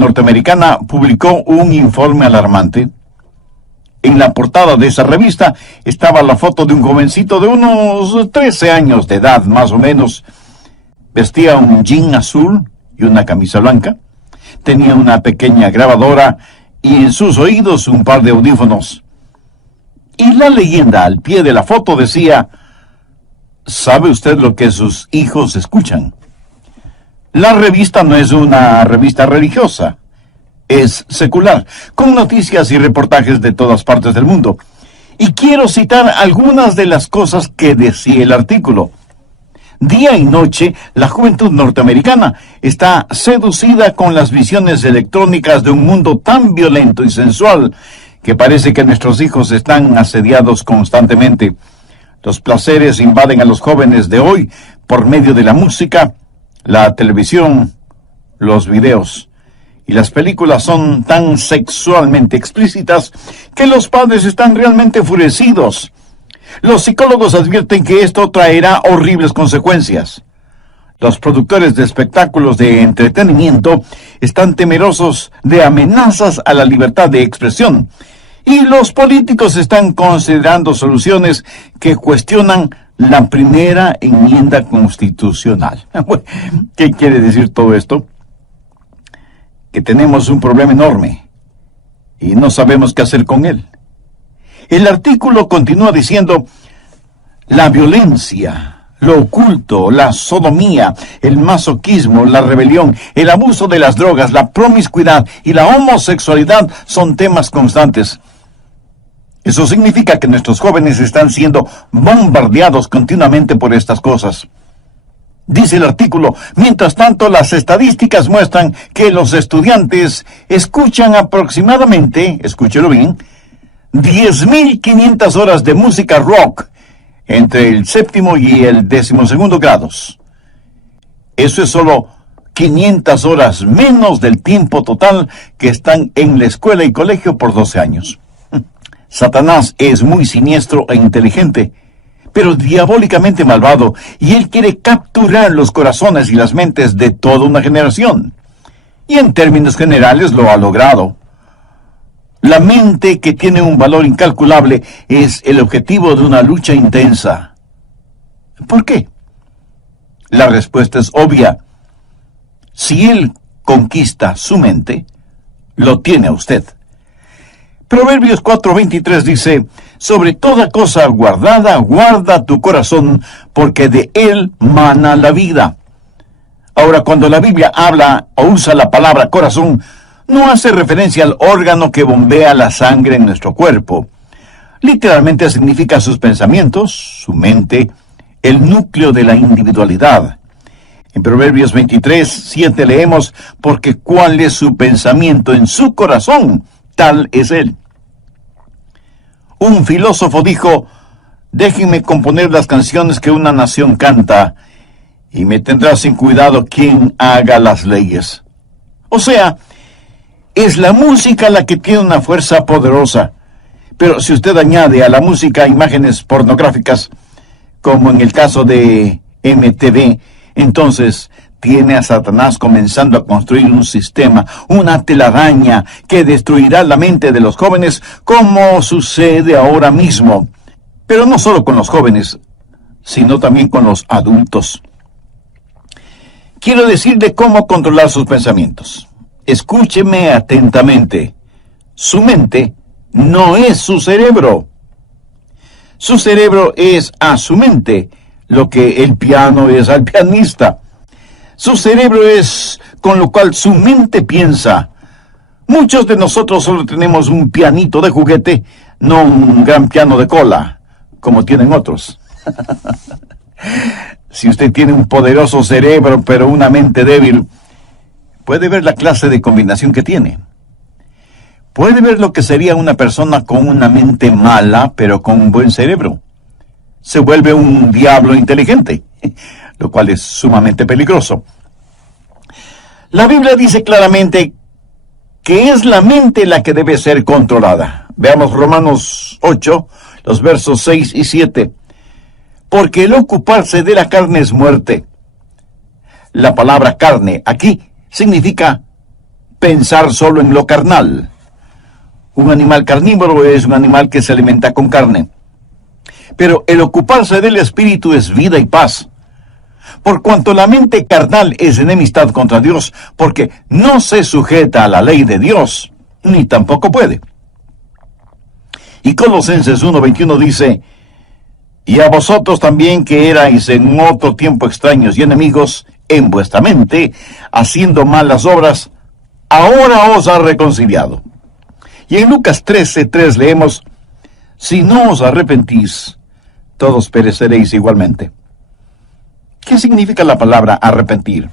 norteamericana publicó un informe alarmante. En la portada de esa revista estaba la foto de un jovencito de unos 13 años de edad, más o menos. Vestía un jean azul y una camisa blanca. Tenía una pequeña grabadora y en sus oídos un par de audífonos. Y la leyenda al pie de la foto decía: ¿sabe usted lo que sus hijos escuchan? La revista no es una revista religiosa, es secular, con noticias y reportajes de todas partes del mundo. Y quiero citar algunas de las cosas que decía el artículo. Día y noche, la juventud norteamericana está seducida con las visiones electrónicas de un mundo tan violento y sensual que parece que nuestros hijos están asediados constantemente. Los placeres invaden a los jóvenes de hoy por medio de la música, la televisión, los videos. Y las películas son tan sexualmente explícitas que los padres están realmente enfurecidos. Los psicólogos advierten que esto traerá horribles consecuencias. Los productores de espectáculos de entretenimiento están temerosos de amenazas a la libertad de expresión. Y los políticos están considerando soluciones que cuestionan la primera enmienda constitucional. ¿Qué quiere decir todo esto? Que tenemos un problema enorme y no sabemos qué hacer con él. El artículo continúa diciendo: la violencia, lo oculto, la sodomía, el masoquismo, la rebelión, el abuso de las drogas, la promiscuidad y la homosexualidad son temas constantes. Eso significa que nuestros jóvenes están siendo bombardeados continuamente por estas cosas. Dice el artículo: mientras tanto, las estadísticas muestran que los estudiantes escuchan aproximadamente, escúchelo bien, 10.500 horas de música rock entre el 7º y el 12º grados. Eso es solo 500 horas menos del tiempo total que están en la escuela y colegio por 12 años. Satanás es muy siniestro e inteligente, pero diabólicamente malvado, y él quiere capturar los corazones y las mentes de toda una generación. Y en términos generales lo ha logrado. La mente, que tiene un valor incalculable, es el objetivo de una lucha intensa. ¿Por qué? La respuesta es obvia. Si él conquista su mente, lo tiene a usted. Proverbios 4:23 dice: sobre toda cosa guardada, guarda tu corazón, porque de él mana la vida. Ahora, cuando la Biblia habla o usa la palabra corazón, no hace referencia al órgano que bombea la sangre en nuestro cuerpo. Literalmente significa sus pensamientos, su mente, el núcleo de la individualidad. En Proverbios 23:7 leemos: porque cuál es su pensamiento en su corazón, tal es él. Un filósofo dijo: déjenme componer las canciones que una nación canta, y me tendrá sin cuidado quien haga las leyes. O sea, es la música la que tiene una fuerza poderosa. Pero si usted añade a la música imágenes pornográficas, como en el caso de MTV, entonces tiene a Satanás comenzando a construir un sistema, una telaraña que destruirá la mente de los jóvenes, como sucede ahora mismo. Pero no solo con los jóvenes, sino también con los adultos. Quiero decirle cómo controlar sus pensamientos. Escúcheme atentamente. Su mente no es su cerebro. Su cerebro es a su mente lo que el piano es al pianista. Su cerebro es con lo cual su mente piensa. Muchos de nosotros solo tenemos un pianito de juguete, no un gran piano de cola, como tienen otros. Si usted tiene un poderoso cerebro, pero una mente débil, puede ver la clase de combinación que tiene. Puede ver lo que sería una persona con una mente mala, pero con un buen cerebro. Se vuelve un diablo inteligente, lo cual es sumamente peligroso. La Biblia dice claramente que es la mente la que debe ser controlada. Veamos Romanos 8, los versos 6 y 7. Porque el ocuparse de la carne es muerte. La palabra carne aquí significa pensar solo en lo carnal. Un animal carnívoro es un animal que se alimenta con carne. Pero el ocuparse del espíritu es vida y paz. Por cuanto la mente carnal es enemistad contra Dios, porque no se sujeta a la ley de Dios, ni tampoco puede. Y Colosenses 1:21 dice: y a vosotros también, que erais en otro tiempo extraños y enemigos en vuestra mente, haciendo malas obras, ahora os ha reconciliado. Y en Lucas 13:3 leemos: si no os arrepentís, todos pereceréis igualmente. ¿Qué significa la palabra arrepentir?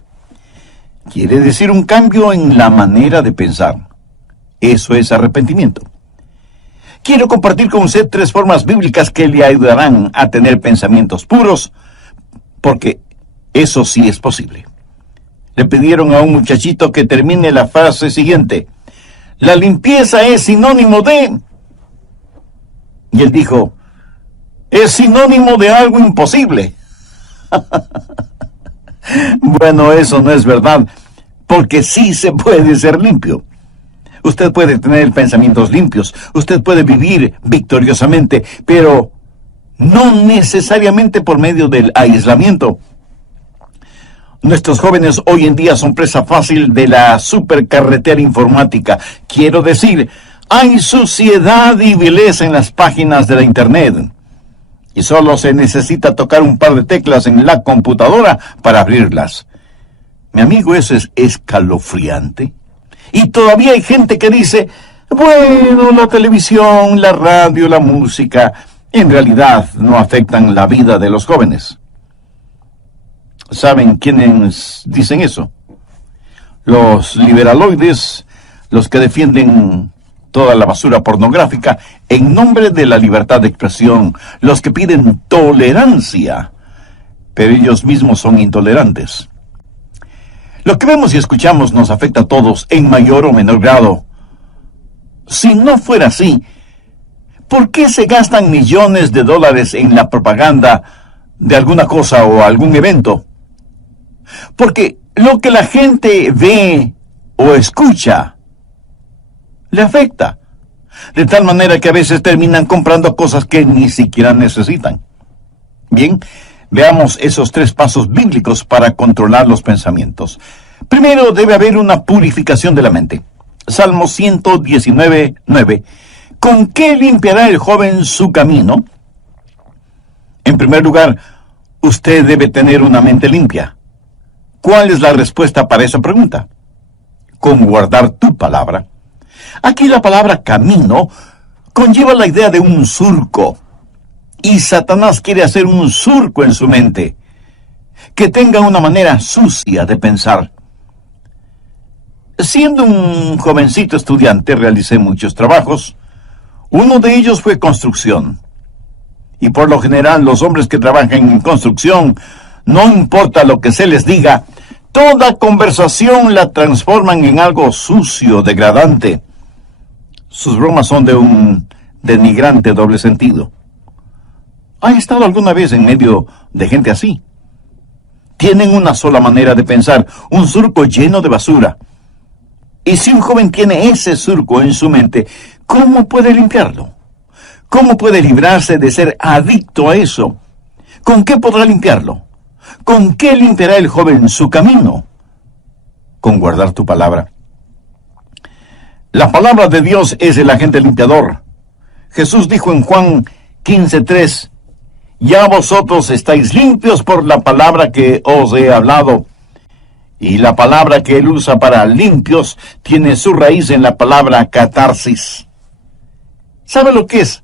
Quiere decir un cambio en la manera de pensar. Eso es arrepentimiento. Quiero compartir con usted 3 formas bíblicas que le ayudarán a tener pensamientos puros, porque eso sí es posible. Le pidieron a un muchachito que termine la frase siguiente: la limpieza es sinónimo de... Y él dijo: es sinónimo de algo imposible. Bueno, eso no es verdad, porque sí se puede ser limpio. Usted puede tener pensamientos limpios, usted puede vivir victoriosamente, pero no necesariamente por medio del aislamiento. Nuestros jóvenes hoy en día son presa fácil de la supercarretera informática. Quiero decir, hay suciedad y vileza en las páginas de la Internet. Y solo se necesita tocar un par de teclas en la computadora para abrirlas. Mi amigo, eso es escalofriante. Y todavía hay gente que dice: bueno, la televisión, la radio, la música, en realidad no afectan la vida de los jóvenes. ¿Saben quiénes dicen eso? Los liberaloides, los que defienden toda la basura pornográfica en nombre de la libertad de expresión, los que piden tolerancia, pero ellos mismos son intolerantes. Lo que vemos y escuchamos nos afecta a todos en mayor o menor grado. Si no fuera así, ¿por qué se gastan millones de dólares en la propaganda de alguna cosa o algún evento? Porque lo que la gente ve o escucha le afecta, de tal manera que a veces terminan comprando cosas que ni siquiera necesitan. Bien, veamos esos 3 pasos bíblicos para controlar los pensamientos. Primero, debe haber una purificación de la mente. Salmo 119:9. ¿Con qué limpiará el joven su camino? En primer lugar, usted debe tener una mente limpia. ¿Cuál es la respuesta para esa pregunta? Con guardar tu palabra. Aquí la palabra camino conlleva la idea de un surco. Y Satanás quiere hacer un surco en su mente, que tenga una manera sucia de pensar. Siendo un jovencito estudiante, realicé muchos trabajos. Uno de ellos fue construcción. Y por lo general, los hombres que trabajan en construcción, no importa lo que se les diga, toda conversación la transforman en algo sucio, degradante. Sus bromas son de un denigrante doble sentido. ¿Ha estado alguna vez en medio de gente así? Tienen una sola manera de pensar, un surco lleno de basura. Y si un joven tiene ese surco en su mente, ¿cómo puede limpiarlo? ¿Cómo puede librarse de ser adicto a eso? ¿Con qué podrá limpiarlo? ¿Con qué limpiará el joven su camino? Con guardar tu palabra. La palabra de Dios es el agente limpiador. Jesús dijo en Juan 15:3, ya vosotros estáis limpios por la palabra que os he hablado. Y la palabra que él usa para limpios tiene su raíz en la palabra catarsis. ¿Sabe lo que es?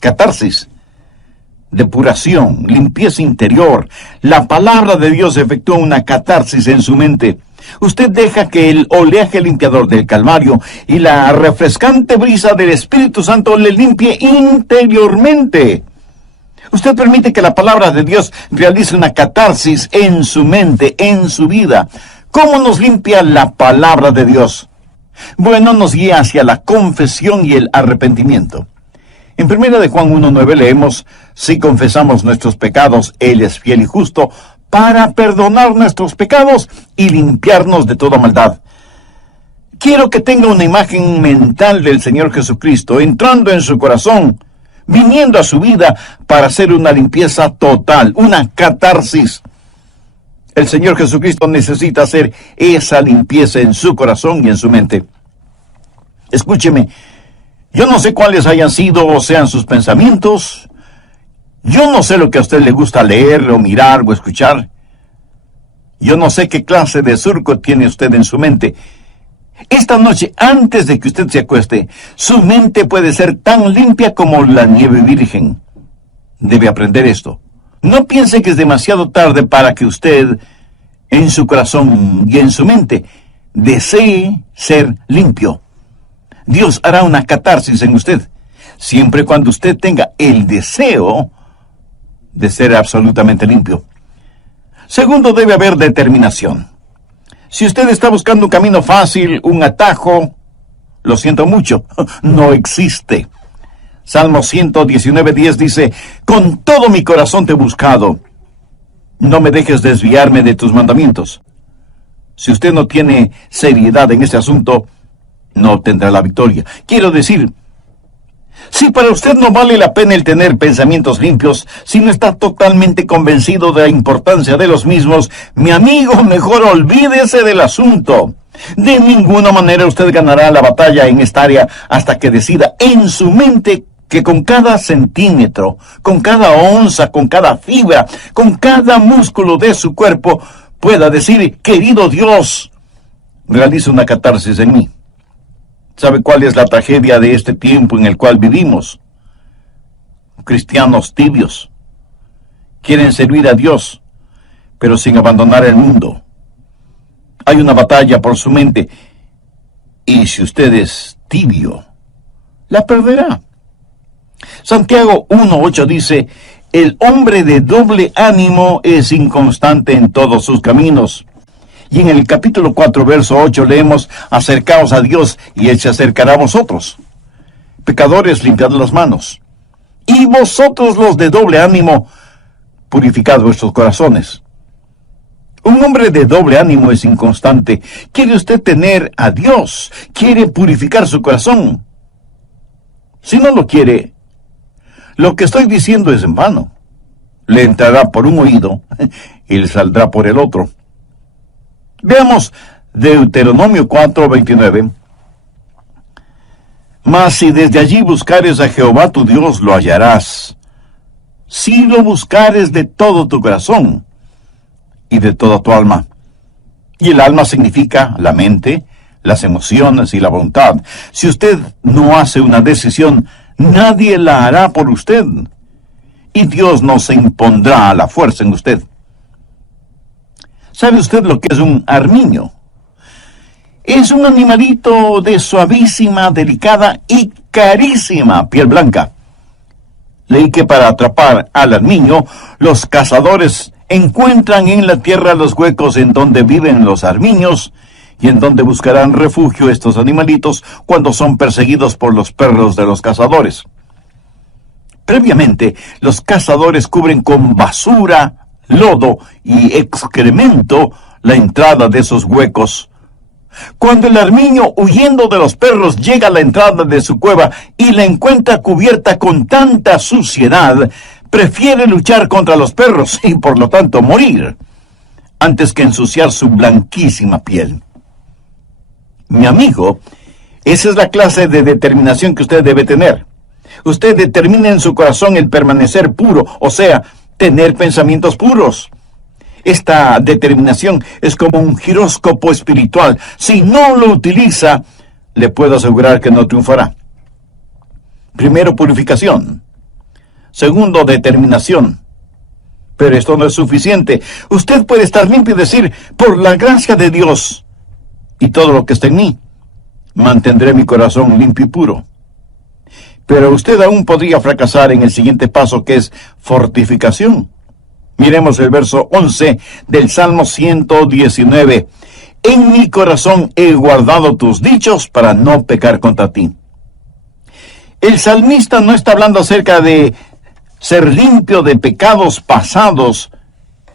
Catarsis. Depuración, limpieza interior. La palabra de Dios efectúa una catarsis en su mente. Usted deja que el oleaje limpiador del Calvario y la refrescante brisa del Espíritu Santo le limpie interiormente. Usted permite que la palabra de Dios realice una catarsis en su mente, en su vida. ¿Cómo nos limpia la palabra de Dios? Bueno, nos guía hacia la confesión y el arrepentimiento. En 1 de Juan 1:9 leemos, si confesamos nuestros pecados, Él es fiel y justo para perdonar nuestros pecados y limpiarnos de toda maldad. Quiero que tenga una imagen mental del Señor Jesucristo entrando en su corazón, viniendo a su vida para hacer una limpieza total, una catarsis. El Señor Jesucristo necesita hacer esa limpieza en su corazón y en su mente. Escúcheme, yo no sé cuáles hayan sido o sean sus pensamientos. Yo no sé lo que a usted le gusta leer o mirar o escuchar. Yo no sé qué clase de surco tiene usted en su mente. Esta noche, antes de que usted se acueste, su mente puede ser tan limpia como la nieve virgen. Debe aprender esto. No piense que es demasiado tarde para que usted, en su corazón y en su mente, desee ser limpio. Dios hará una catarsis en usted, siempre y cuando usted tenga el deseo de ser absolutamente limpio. Segundo, debe haber determinación. Si usted está buscando un camino fácil, un atajo, lo siento mucho, no existe. Salmo 119:10 dice, con todo mi corazón te he buscado. No me dejes desviarme de tus mandamientos. Si usted no tiene seriedad en este asunto, no obtendrá la victoria. Quiero decir, si para usted no vale la pena el tener pensamientos limpios, si no está totalmente convencido de la importancia de los mismos, mi amigo, mejor olvídese del asunto. De ninguna manera usted ganará la batalla en esta área hasta que decida en su mente que con cada centímetro, con cada onza, con cada fibra, con cada músculo de su cuerpo, pueda decir, querido Dios, realiza una catarsis en mí. ¿Sabe cuál es la tragedia de este tiempo en el cual vivimos? Cristianos tibios. Quieren servir a Dios, pero sin abandonar el mundo. Hay una batalla por su mente, y si usted es tibio, la perderá. Santiago 1:8 dice, el hombre de doble ánimo es inconstante en todos sus caminos. Y en el capítulo 4, verso 8 leemos, acercaos a Dios y Él se acercará a vosotros. Pecadores, limpiad las manos. Y vosotros los de doble ánimo, purificad vuestros corazones. Un hombre de doble ánimo es inconstante. ¿Quiere usted tener a Dios? ¿Quiere purificar su corazón? Si no lo quiere, lo que estoy diciendo es en vano. Le entrará por un oído y le saldrá por el otro. Veamos Deuteronomio 4:29. Mas si desde allí buscares a Jehová tu Dios, lo hallarás. Si lo buscares de todo tu corazón y de toda tu alma. Y el alma significa la mente, las emociones y la voluntad. Si usted no hace una decisión, nadie la hará por usted. Y Dios no se impondrá a la fuerza en usted. ¿Sabe usted lo que es un armiño? Es un animalito de suavísima, delicada y carísima piel blanca. Leí que para atrapar al armiño, los cazadores encuentran en la tierra los huecos en donde viven los armiños y en donde buscarán refugio estos animalitos cuando son perseguidos por los perros de los cazadores. Previamente, los cazadores cubren con basura, lodo y excremento la entrada de esos huecos. Cuando el armiño, huyendo de los perros, llega a la entrada de su cueva y la encuentra cubierta con tanta suciedad, prefiere luchar contra los perros y por lo tanto morir, antes que ensuciar su blanquísima piel. Mi amigo, esa es la clase de determinación que usted debe tener. Usted determina en su corazón el permanecer puro, o sea, tener pensamientos puros. Esta determinación es como un giróscopo espiritual. Si no lo utiliza, le puedo asegurar que no triunfará. Primero, purificación. Segundo, determinación. Pero esto no es suficiente. Usted puede estar limpio y decir, por la gracia de Dios y todo lo que está en mí, mantendré mi corazón limpio y puro. Pero usted aún podría fracasar en el siguiente paso, que es fortificación. Miremos el verso 11 del Salmo 119. En mi corazón he guardado tus dichos para no pecar contra ti. El salmista no está hablando acerca de ser limpio de pecados pasados,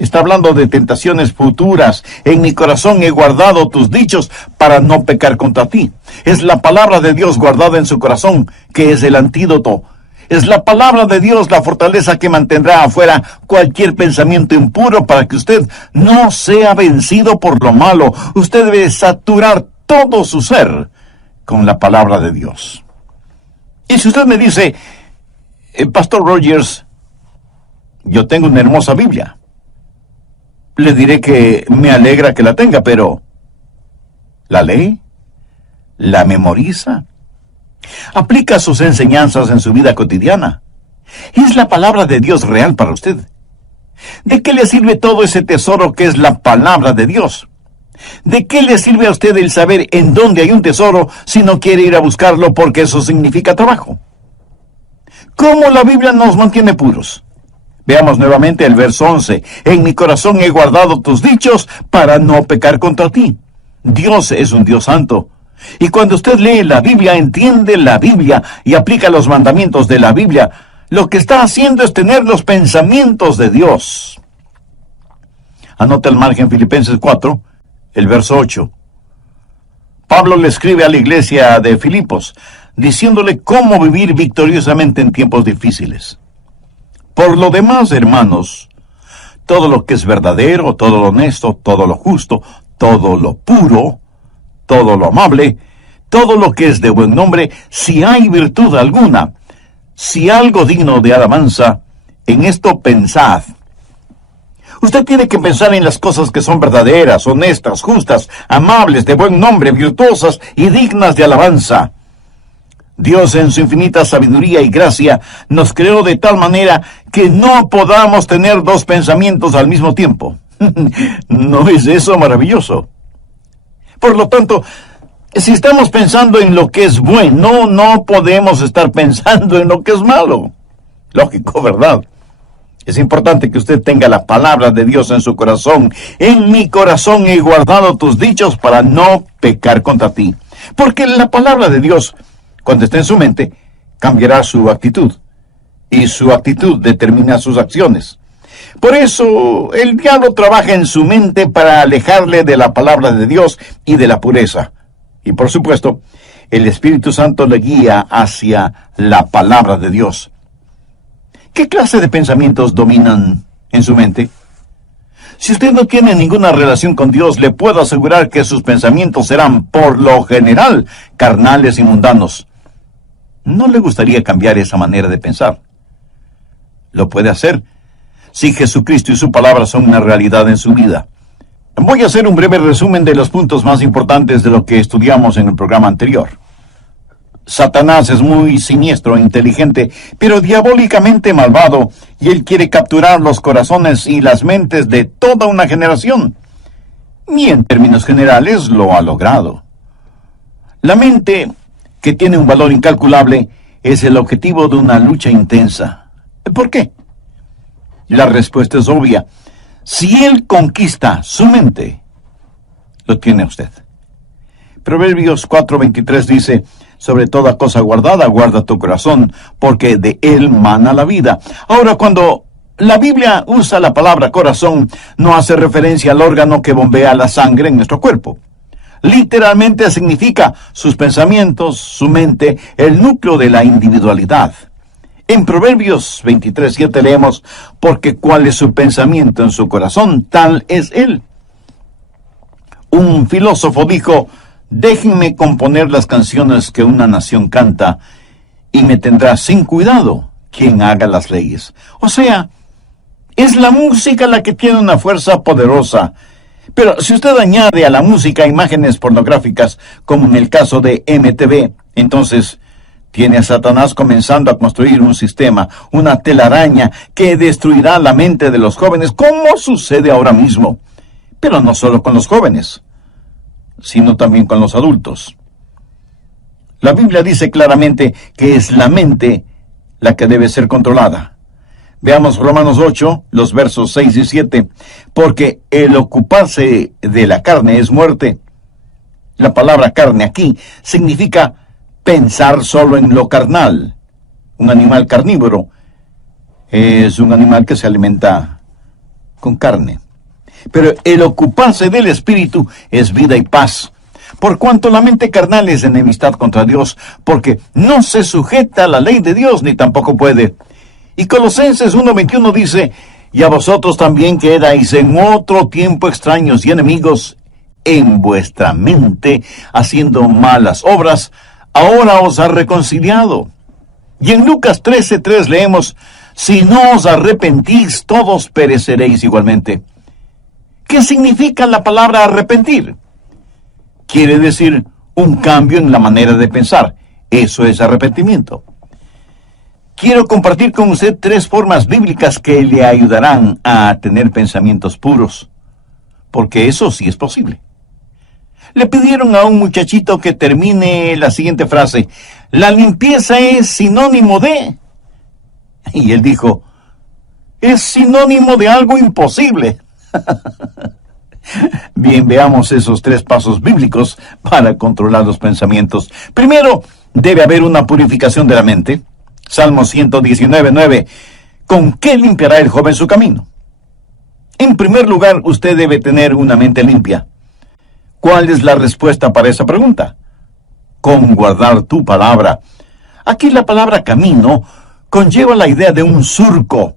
Está hablando de tentaciones futuras. En mi corazón he guardado tus dichos para no pecar contra ti. Es la palabra de Dios guardada en su corazón que es el antídoto. Es la palabra de Dios la fortaleza que mantendrá afuera cualquier pensamiento impuro para que usted no sea vencido por lo malo. Usted debe saturar todo su ser con la palabra de Dios. Y si usted me dice, Pastor Rogers, yo tengo una hermosa Biblia, le diré que me alegra que la tenga, pero ¿la lee? ¿La memoriza? ¿Aplica sus enseñanzas en su vida cotidiana? ¿Es la palabra de Dios real para usted? ¿De qué le sirve todo ese tesoro que es la palabra de Dios? ¿De qué le sirve a usted el saber en dónde hay un tesoro si no quiere ir a buscarlo porque eso significa trabajo? ¿Cómo la Biblia nos mantiene puros? Veamos nuevamente el verso 11. En mi corazón he guardado tus dichos para no pecar contra ti. Dios es un Dios santo. Y cuando usted lee la Biblia, entiende la Biblia y aplica los mandamientos de la Biblia, lo que está haciendo es tener los pensamientos de Dios. Anota al margen Filipenses 4, el verso 8. Pablo le escribe a la iglesia de Filipos, diciéndole cómo vivir victoriosamente en tiempos difíciles. Por lo demás, hermanos, todo lo que es verdadero, todo lo honesto, todo lo justo, todo lo puro, todo lo amable, todo lo que es de buen nombre, si hay virtud alguna, si algo digno de alabanza, en esto pensad. Usted tiene que pensar en las cosas que son verdaderas, honestas, justas, amables, de buen nombre, virtuosas y dignas de alabanza. Dios en su infinita sabiduría y gracia nos creó de tal manera que no podamos tener dos pensamientos al mismo tiempo. ¿No es eso maravilloso? Por lo tanto, si estamos pensando en lo que es bueno, no podemos estar pensando en lo que es malo. Lógico, ¿verdad? Es importante que usted tenga la palabra de Dios en su corazón. En mi corazón he guardado tus dichos para no pecar contra ti. Porque la palabra de Dios, cuando esté en su mente, cambiará su actitud. Y su actitud determina sus acciones. Por eso, el diablo trabaja en su mente para alejarle de la palabra de Dios y de la pureza. Y por supuesto, el Espíritu Santo le guía hacia la palabra de Dios. ¿Qué clase de pensamientos dominan en su mente? Si usted no tiene ninguna relación con Dios, le puedo asegurar que sus pensamientos serán, por lo general, carnales y mundanos. ¿No le gustaría cambiar esa manera de pensar? Lo puede hacer si Jesucristo y su palabra son una realidad en su vida. Voy a hacer un breve resumen de los puntos más importantes de lo que estudiamos en el programa anterior. Satanás es muy siniestro e inteligente, pero diabólicamente malvado, y él quiere capturar los corazones y las mentes de toda una generación. Y en términos generales lo ha logrado. La mente, que tiene un valor incalculable, es el objetivo de una lucha intensa. ¿Por qué? La respuesta es obvia. Si él conquista su mente, lo tiene usted. Proverbios 4:23 dice, sobre toda cosa guardada, guarda tu corazón, porque de él mana la vida. Ahora, cuando la Biblia usa la palabra corazón, no hace referencia al órgano que bombea la sangre en nuestro cuerpo. Literalmente significa sus pensamientos, su mente, el núcleo de la individualidad. En Proverbios 23:7 leemos, porque cuál es su pensamiento en su corazón, tal es él. Un filósofo dijo, déjenme componer las canciones que una nación canta, y me tendrá sin cuidado quien haga las leyes. O sea, es la música la que tiene una fuerza poderosa. Pero si usted añade a la música imágenes pornográficas, como en el caso de MTV, entonces tiene a Satanás comenzando a construir un sistema, una telaraña que destruirá la mente de los jóvenes, como sucede ahora mismo. Pero no solo con los jóvenes, sino también con los adultos. La Biblia dice claramente que es la mente la que debe ser controlada. Veamos Romanos 8, los versos 6 y 7. Porque el ocuparse de la carne es muerte. La palabra carne aquí significa pensar solo en lo carnal. Un animal carnívoro es un animal que se alimenta con carne. Pero el ocuparse del Espíritu es vida y paz. Por cuanto la mente carnal es enemistad contra Dios, porque no se sujeta a la ley de Dios, ni tampoco puede. Y Colosenses 1:21 dice, y a vosotros también que erais en otro tiempo extraños y enemigos en vuestra mente, haciendo malas obras, ahora os ha reconciliado. Y en Lucas 13:3 leemos, si no os arrepentís, todos pereceréis igualmente. ¿Qué significa la palabra arrepentir? Quiere decir un cambio en la manera de pensar. Eso es arrepentimiento. Quiero compartir con usted 3 formas bíblicas que le ayudarán a tener pensamientos puros, porque eso sí es posible. Le pidieron a un muchachito que termine la siguiente frase, la limpieza es sinónimo de... Y él dijo, es sinónimo de algo imposible. Bien, veamos esos 3 pasos bíblicos para controlar los pensamientos. Primero, debe haber una purificación de la mente. Salmo 119:9. ¿Con qué limpiará el joven su camino? En primer lugar, usted debe tener una mente limpia. ¿Cuál es la respuesta para esa pregunta? Con guardar tu palabra. Aquí la palabra camino conlleva la idea de un surco.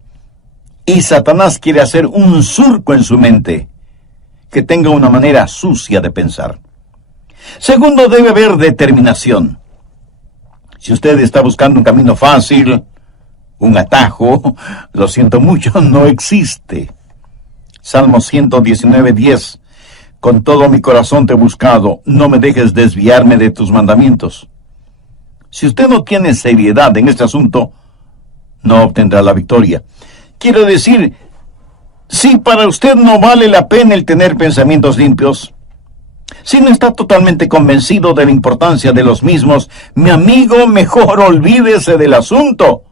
Y Satanás quiere hacer un surco en su mente, que tenga una manera sucia de pensar. Segundo, debe haber determinación. Si usted está buscando un camino fácil, un atajo, lo siento mucho, no existe. Salmo 119:10. Con todo mi corazón te he buscado, no me dejes desviarme de tus mandamientos. Si usted no tiene seriedad en este asunto, no obtendrá la victoria. Quiero decir, si para usted no vale la pena el tener pensamientos limpios, si no está totalmente convencido de la importancia de los mismos, mi amigo, mejor olvídese del asunto.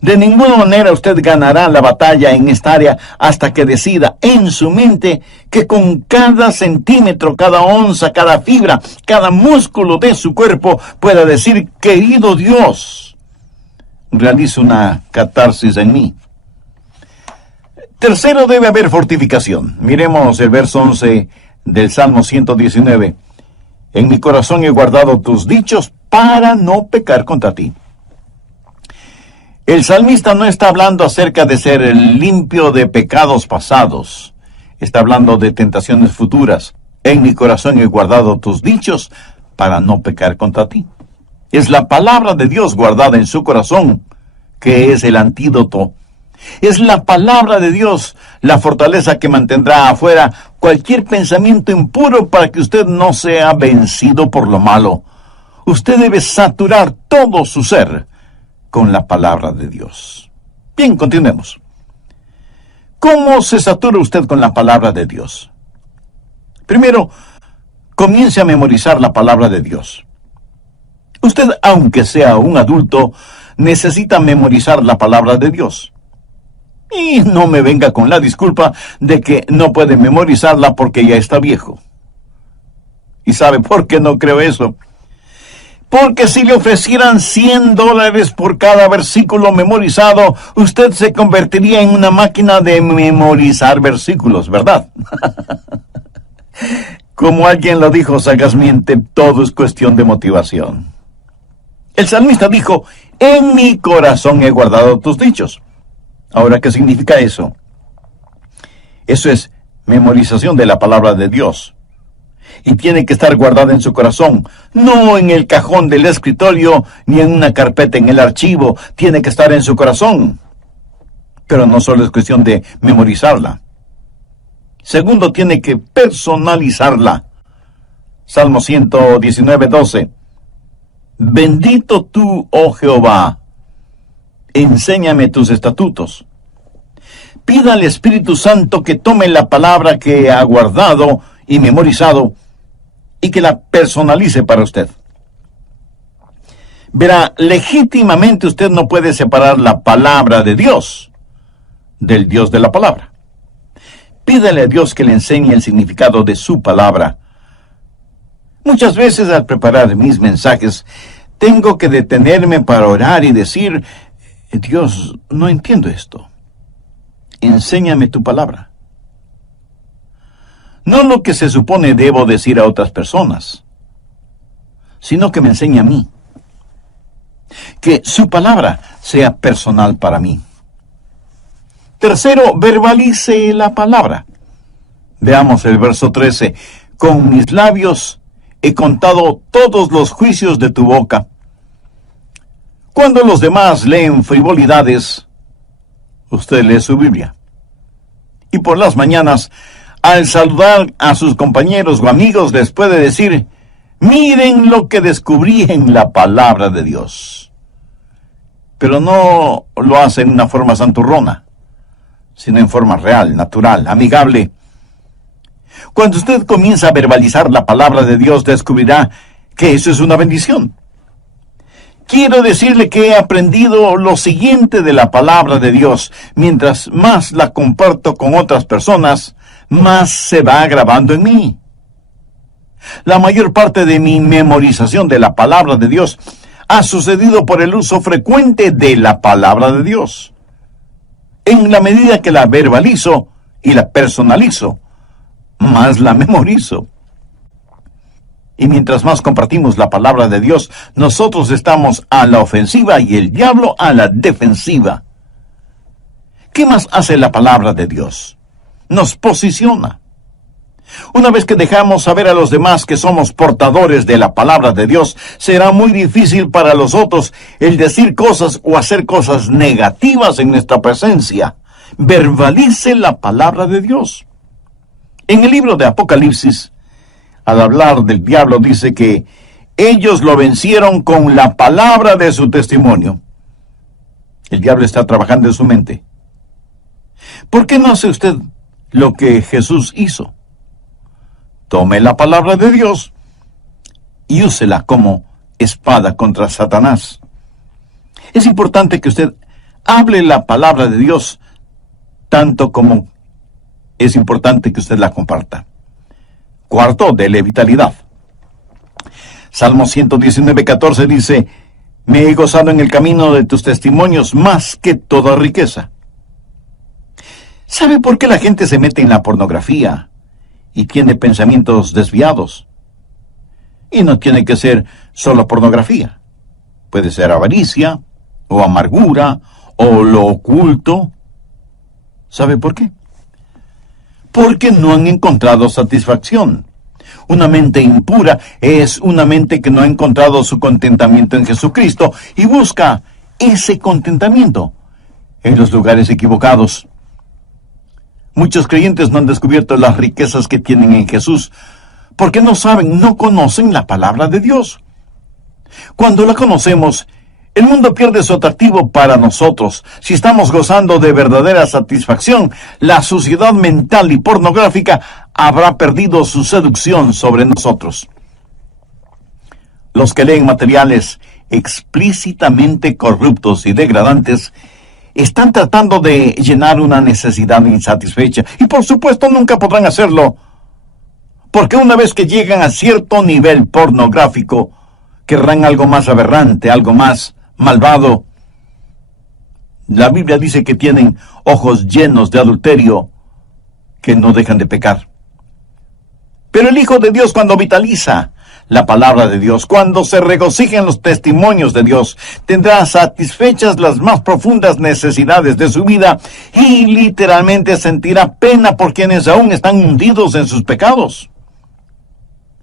De ninguna manera usted ganará la batalla en esta área hasta que decida en su mente que con cada centímetro, cada onza, cada fibra, cada músculo de su cuerpo pueda decir, querido Dios, realiza una catarsis en mí. Tercero, debe haber fortificación. Miremos el verso 11 del Salmo 119. En mi corazón he guardado tus dichos para no pecar contra ti. El salmista no está hablando acerca de ser limpio de pecados pasados. Está hablando de tentaciones futuras. En mi corazón he guardado tus dichos para no pecar contra ti. Es la palabra de Dios guardada en su corazón que es el antídoto. Es la palabra de Dios la fortaleza que mantendrá afuera cualquier pensamiento impuro para que usted no sea vencido por lo malo. Usted debe saturar todo su ser con la palabra de Dios. Bien, continuemos. ¿Cómo se satura usted con la palabra de Dios? Primero, comience a memorizar la palabra de Dios. Usted, aunque sea un adulto, necesita memorizar la palabra de Dios. Y no me venga con la disculpa de que no puede memorizarla porque ya está viejo. ¿Y sabe por qué no creo eso? Porque si le ofrecieran $100 por cada versículo memorizado, usted se convertiría en una máquina de memorizar versículos, ¿verdad? Como alguien lo dijo sagazmente, todo es cuestión de motivación. El salmista dijo, en mi corazón he guardado tus dichos. Ahora, ¿qué significa eso? Eso es memorización de la palabra de Dios. Y tiene que estar guardada en su corazón, no en el cajón del escritorio, ni en una carpeta en el archivo. Tiene que estar en su corazón. Pero no solo es cuestión de memorizarla. Segundo, tiene que personalizarla. Salmo 119:12. Bendito tú, oh Jehová, enséñame tus estatutos. Pida al Espíritu Santo que tome la palabra que ha guardado y memorizado y que la personalice para usted. Verá, legítimamente usted no puede separar la palabra de Dios del Dios de la palabra. Pídale a Dios que le enseñe el significado de su palabra. Muchas veces al preparar mis mensajes, tengo que detenerme para orar y decir, Dios, no entiendo esto. Enséñame tu palabra. no lo que se supone debo decir a otras personas, sino que me enseña a mí. Que su palabra sea personal para mí. Tercero, verbalice la palabra. Veamos el verso 13. Con mis labios he contado todos los juicios de tu boca. Cuando los demás leen frivolidades, usted lee su Biblia. Y por las mañanas, al saludar a sus compañeros o amigos, les puede decir: miren lo que descubrí en la palabra de Dios. Pero no lo hace en una forma santurrona, sino en forma real, natural, amigable. Cuando usted comienza a verbalizar la palabra de Dios, descubrirá que eso es una bendición. Quiero decirle que he aprendido lo siguiente de la palabra de Dios. Mientras más la comparto con otras personas, más se va grabando en mí. La mayor parte de mi memorización de la palabra de Dios ha sucedido por el uso frecuente de la palabra de Dios. En la medida que la verbalizo y la personalizo, más la memorizo. Y mientras más compartimos la palabra de Dios, nosotros estamos a la ofensiva y el diablo a la defensiva. ¿Qué más hace la palabra de Dios? Nos posiciona. Una vez que dejamos saber a los demás que somos portadores de la palabra de Dios, será muy difícil para los otros el decir cosas o hacer cosas negativas en nuestra presencia. Verbalice la palabra de Dios. En el libro de Apocalipsis, al hablar del diablo, dice que ellos lo vencieron con la palabra de su testimonio. El diablo está trabajando en su mente. ¿Por qué no hace usted lo que Jesús hizo? Tome la palabra de Dios y úsela como espada contra Satanás. Es importante que usted hable la palabra de Dios tanto como es importante que usted la comparta. Cuarto, dele vitalidad. Salmo 119:14 dice: me he gozado en el camino de tus testimonios más que toda riqueza. ¿Sabe por qué la gente se mete en la pornografía y tiene pensamientos desviados? Y no tiene que ser solo pornografía. Puede ser avaricia, o amargura, o lo oculto. ¿Sabe por qué? Porque no han encontrado satisfacción. Una mente impura es una mente que no ha encontrado su contentamiento en Jesucristo y busca ese contentamiento en los lugares equivocados. Muchos creyentes no han descubierto las riquezas que tienen en Jesús porque no saben, no conocen la palabra de Dios. Cuando la conocemos, el mundo pierde su atractivo para nosotros. Si estamos gozando de verdadera satisfacción, la suciedad mental y pornográfica habrá perdido su seducción sobre nosotros. Los que leen materiales explícitamente corruptos y degradantes están tratando de llenar una necesidad insatisfecha. Y por supuesto nunca podrán hacerlo, porque una vez que llegan a cierto nivel pornográfico, querrán algo más aberrante, algo más malvado. La Biblia dice que tienen ojos llenos de adulterio que no dejan de pecar. Pero el Hijo de Dios, cuando vitaliza la palabra de Dios, cuando se regocija en los testimonios de Dios, tendrá satisfechas las más profundas necesidades de su vida y literalmente sentirá pena por quienes aún están hundidos en sus pecados.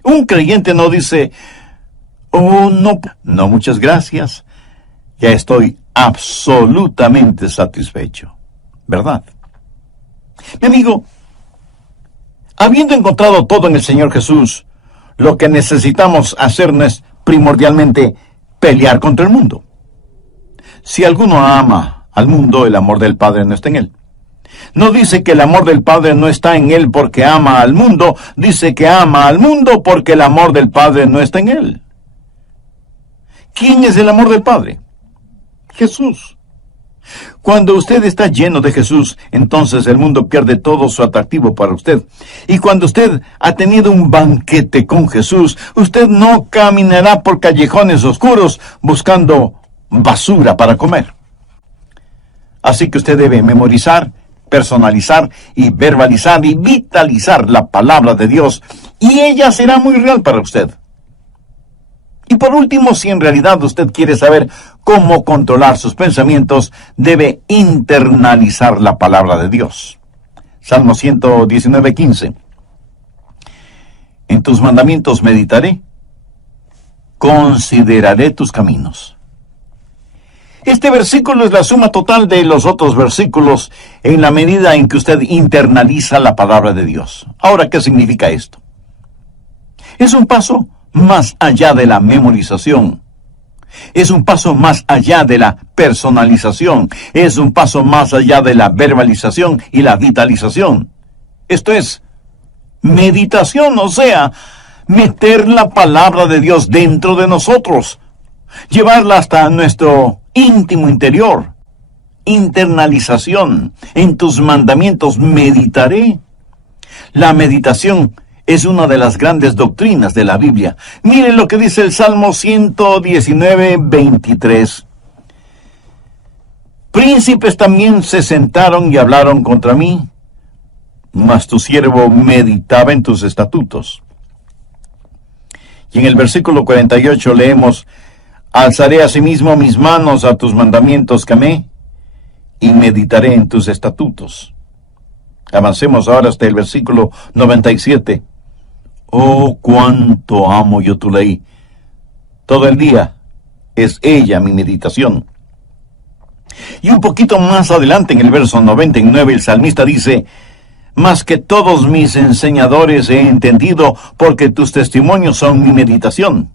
Un creyente no dice: oh, no, muchas gracias, ya estoy absolutamente satisfecho, ¿verdad? Mi amigo, habiendo encontrado todo en el Señor Jesús, lo que necesitamos hacer no es primordialmente pelear contra el mundo. Si alguno ama al mundo, el amor del Padre no está en él. No dice que el amor del Padre no está en él porque ama al mundo, dice que ama al mundo porque el amor del Padre no está en él. ¿Quién es el amor del Padre? Jesús. Cuando usted está lleno de Jesús, entonces el mundo pierde todo su atractivo para usted. Y cuando usted ha tenido un banquete con Jesús, usted no caminará por callejones oscuros buscando basura para comer. Así que usted debe memorizar, personalizar y verbalizar y vitalizar la palabra de Dios, y ella será muy real para usted. Y por último, si en realidad usted quiere saber cómo controlar sus pensamientos, debe internalizar la palabra de Dios. Salmo 119:15. En tus mandamientos meditaré, consideraré tus caminos. Este versículo es la suma total de los otros versículos en la medida en que usted internaliza la palabra de Dios. Ahora, ¿qué significa esto? Es un paso más allá de la memorización. Es un paso más allá de la personalización. Es un paso más allá de la verbalización y la vitalización. Esto es meditación, o sea, meter la palabra de Dios dentro de nosotros, llevarla hasta nuestro íntimo interior. Internalización. En tus mandamientos meditaré. La meditación es una de las grandes doctrinas de la Biblia. Miren lo que dice el Salmo 119:23. Príncipes también se sentaron y hablaron contra mí, mas tu siervo meditaba en tus estatutos. Y en el versículo 48 leemos: alzaré asimismo mis manos a tus mandamientos que amé, y meditaré en tus estatutos. Avancemos ahora hasta el versículo 97. Oh, cuánto amo yo tu ley. Todo el día es ella mi meditación. Y un poquito más adelante, en el verso 99, el salmista dice: más que todos mis enseñadores he entendido, porque tus testimonios son mi meditación.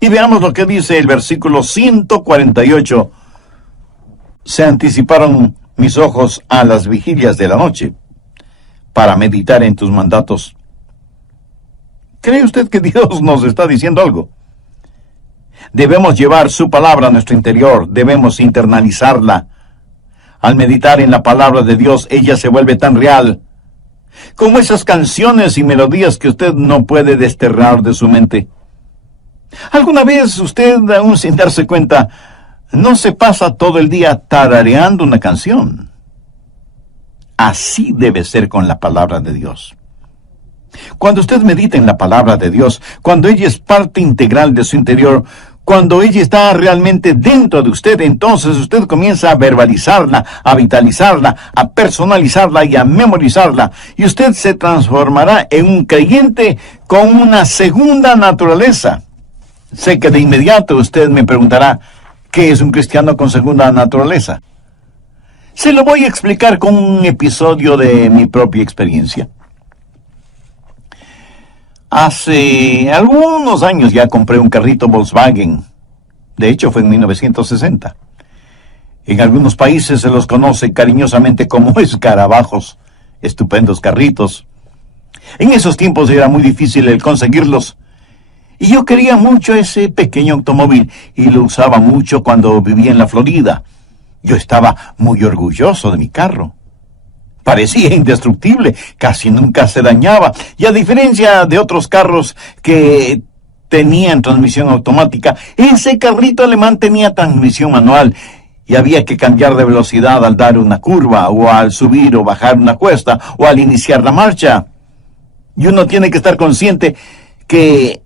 Y veamos lo que dice el versículo 148. Se anticiparon mis ojos a las vigilias de la noche, para meditar en tus mandatos. ¿Cree usted que Dios nos está diciendo algo? Debemos llevar su palabra a nuestro interior, debemos internalizarla. Al meditar en la palabra de Dios, ella se vuelve tan real, como esas canciones y melodías que usted no puede desterrar de su mente. ¿Alguna vez usted, aún sin darse cuenta, no se pasa todo el día tarareando una canción? Así debe ser con la palabra de Dios. Cuando usted medita en la palabra de Dios, cuando ella es parte integral de su interior, cuando ella está realmente dentro de usted, entonces usted comienza a verbalizarla, a vitalizarla, a personalizarla y a memorizarla. Y usted se transformará en un creyente con una segunda naturaleza. Sé que de inmediato usted me preguntará, ¿qué es un cristiano con segunda naturaleza? Se lo voy a explicar con un episodio de mi propia experiencia. Hace algunos años ya compré un carrito Volkswagen. De hecho, fue en 1960. En algunos países se los conoce cariñosamente como escarabajos. Estupendos carritos. En esos tiempos era muy difícil el conseguirlos. Y yo quería mucho ese pequeño automóvil y lo usaba mucho cuando vivía en la Florida. Yo estaba muy orgulloso de mi carro. Parecía indestructible, casi nunca se dañaba, y a diferencia de otros carros que tenían transmisión automática, ese carrito alemán tenía transmisión manual, y había que cambiar de velocidad al dar una curva, o al subir o bajar una cuesta, o al iniciar la marcha. Y uno tiene que estar consciente que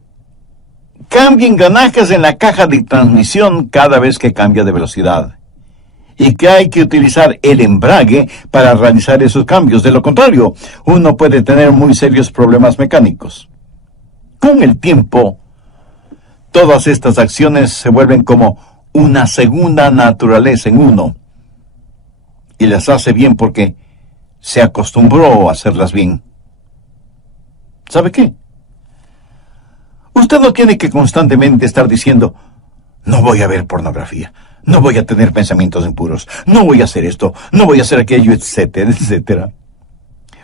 cambia engranajes en la caja de transmisión cada vez que cambia de velocidad, y que hay que utilizar el embrague para realizar esos cambios. De lo contrario, uno puede tener muy serios problemas mecánicos. Con el tiempo, todas estas acciones se vuelven como una segunda naturaleza en uno, y las hace bien porque se acostumbró a hacerlas bien. ¿Sabe qué? Usted no tiene que constantemente estar diciendo: no voy a ver pornografía, no voy a tener pensamientos impuros, no voy a hacer esto, no voy a hacer aquello, etcétera, etcétera.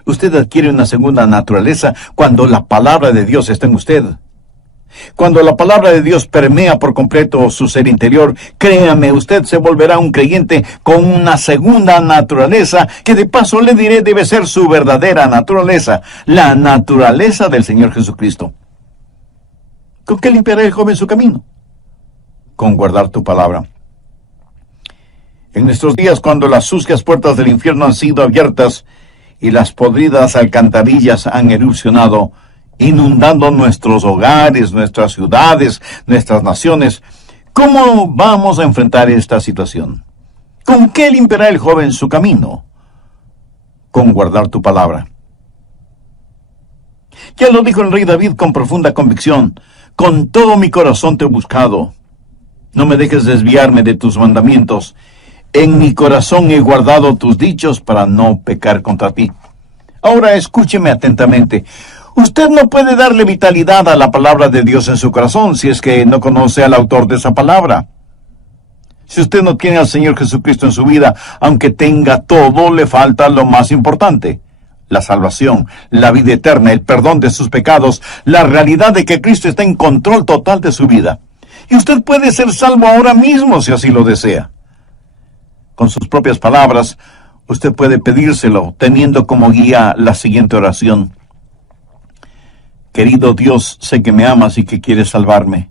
Usted adquiere una segunda naturaleza cuando la palabra de Dios está en usted. Cuando la palabra de Dios permea por completo su ser interior, créame, usted se volverá un creyente con una segunda naturaleza, que de paso le diré debe ser su verdadera naturaleza, la naturaleza del Señor Jesucristo. ¿Con qué limpiará el joven su camino? Con guardar tu palabra. En nuestros días, cuando las sucias puertas del infierno han sido abiertas y las podridas alcantarillas han erupcionado, inundando nuestros hogares, nuestras ciudades, nuestras naciones, ¿cómo vamos a enfrentar esta situación? ¿Con qué limpiará el joven su camino? Con guardar tu palabra. Ya lo dijo el rey David con profunda convicción: con todo mi corazón te he buscado. No me dejes desviarme de tus mandamientos. En mi corazón he guardado tus dichos para no pecar contra ti. Ahora escúcheme atentamente. Usted no puede darle vitalidad a la palabra de Dios en su corazón si es que no conoce al autor de esa palabra. Si usted no tiene al Señor Jesucristo en su vida, aunque tenga todo, le falta lo más importante: la salvación, la vida eterna, el perdón de sus pecados, la realidad de que Cristo está en control total de su vida. Y usted puede ser salvo ahora mismo si así lo desea. Con sus propias palabras, usted puede pedírselo, teniendo como guía la siguiente oración: Querido Dios, sé que me amas y que quieres salvarme.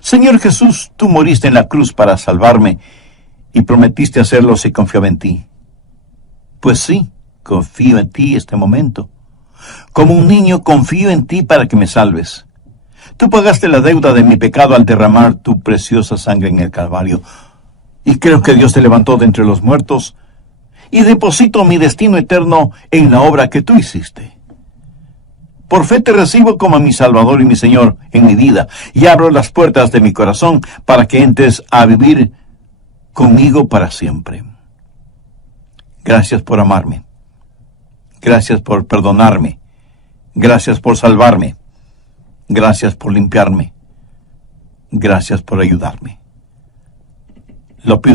Señor Jesús, tú moriste en la cruz para salvarme y prometiste hacerlo si confiaba en ti. Pues sí, confío en ti este momento. Como un niño, confío en ti para que me salves. Tú pagaste la deuda de mi pecado al derramar tu preciosa sangre en el Calvario. Y creo que Dios te levantó de entre los muertos y deposito mi destino eterno en la obra que tú hiciste. Por fe te recibo como mi Salvador y mi Señor en mi vida, y abro las puertas de mi corazón para que entres a vivir conmigo para siempre. Gracias por amarme. Gracias por perdonarme. Gracias por salvarme. Gracias por limpiarme. Gracias por ayudarme. Lo pido en